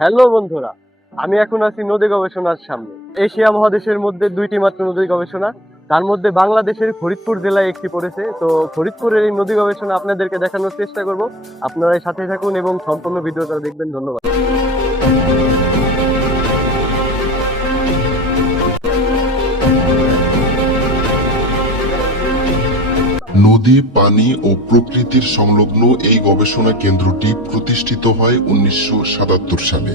Hello বন্ধুরা, আমি এখন আছি নদী গবেষণার সামনে। এশিয়া মহাদেশের মধ্যে দুইটি মাত্র নদী গবেষণা, তার মধ্যে বাংলাদেশের ফরিদপুর জেলায় একটি পড়েছে। তো ফরিদপুরের এই নদী গবেষণা আপনাদেরকে দেখানোর চেষ্টা করব। আপনারা এই সাথে থাকুন এবং সম্পূর্ণ ভিডিওটা দেখবেন। ধন্যবাদ। নদী, পানি ও প্রকৃতির সংলগ্ন এই গবেষণা কেন্দ্রটি প্রতিষ্ঠিত হয় 1977 সালে।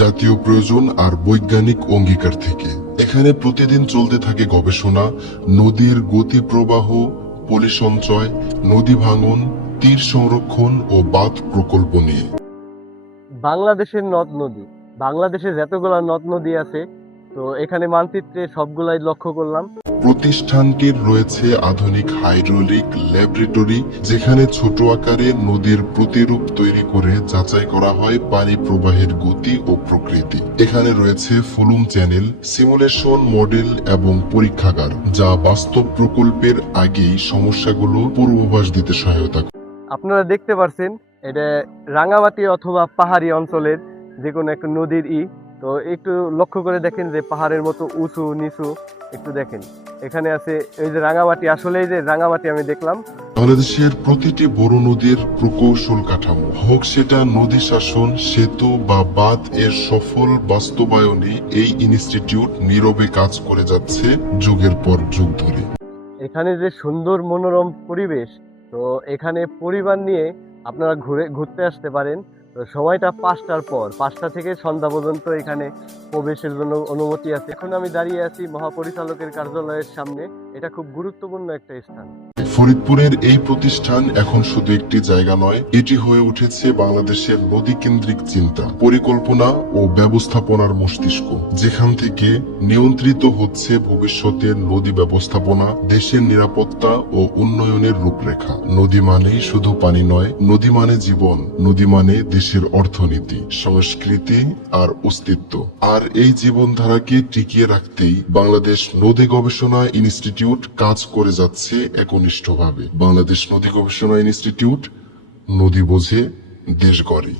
জাতীয় প্রয়োজন আর বৈজ্ঞানিক অঙ্গীকার থেকে এখানে প্রতিদিন চলতে থাকে গবেষণা নদীর গতি প্রবাহ, পলি সঞ্চয়, নদী ভাঙন, তীর সংরক্ষণ ও বাঁধ প্রকল্প নিয়ে। বাংলাদেশের নদ নদী, বাংলাদেশে যতগুলা নদ নদী আছে, তো এখানে মানচিত্রে সবগুলাই লক্ষ্য করলাম। প্রতিষ্ঠানটির রয়েছে আধুনিক হাইড্রোলিক ল্যাবরেটরি, যেখানে ছোট আকারে নদীর প্রতিরূপ তৈরি করে যাচাই করা হয় পানি প্রবাহের গতি ও প্রকৃতি। এখানে রয়েছে ফুলুম চ্যানেল, সিমুলেশন মডেল এবং পরীক্ষাগার, যা বাস্তব প্রকল্পের আগেই সমস্যাগুলো পূর্বাভাস দিতে সহায়তা করে। আপনারা দেখতে পাচ্ছেন এটা রাঙামাটি অথবা পাহাড়ি অঞ্চলের যে কোনো একটা নদীর তো একটু লক্ষ্য করে দেখেন যে পাহাড়ের মতো উঁচু নিচু। একটু দেখেন এখানে আছে এই যে রাঙামাটি, আসলে এই যে রাঙামাটি আমি দেখলাম। বাংলাদেশের প্রতিটি বড় নদীর প্রকৌশল কাঠামো, হোক সেটা নদী শাসন, সেতু বা বাঁধ, এর সফল বাস্তবায়নে এই ইনস্টিটিউট নীরবে কাজ করে যাচ্ছে যুগের পর যুগ ধরে। এখানে যে সুন্দর মনোরম পরিবেশ, তো এখানে পরিবার নিয়ে আপনারা ঘুরতে আসতে পারেন। তো সময়টা 5টার পর, 5টা থেকে সন্ধ্যা পর্যন্ত এখানে প্রবেশের জন্য অনুমতি আছে। এখন আমি দাঁড়িয়ে আছি মহাপরিচালকের কার্যালয়ের সামনে। এটা খুব গুরুত্বপূর্ণ একটা স্থান। ফরিদপুরের এই প্রতিষ্ঠান এখন শুধু একটি জায়গা নয়, এটি হয়ে উঠেছে বাংলাদেশের নদী কেন্দ্রিক চিন্তা, পরিকল্পনা ও ব্যবস্থাপনার মস্তিষ্ক, যেখান থেকে নিয়ন্ত্রিত হচ্ছে ভবিষ্যতের নদী ব্যবস্থাপনা, দেশের নিরাপত্তা ও উন্নয়নের রূপরেখা। নদী মানেই শুধু পানি নয়, নদী মানে জীবন, নদী মানে দেশের অর্থনীতি, সংস্কৃতি আর অস্তিত্ব। আর এই জীবনধারাকে টিকিয়ে রাখতেই বাংলাদেশ নদী গবেষণা ইনস্টিটিউট কাজ করে যাচ্ছে একনিষ্ঠভাবে। বাংলাদেশ নদী গবেষণা ইনস্টিটিউট, নদী বোঝে, দেশ গড়ে।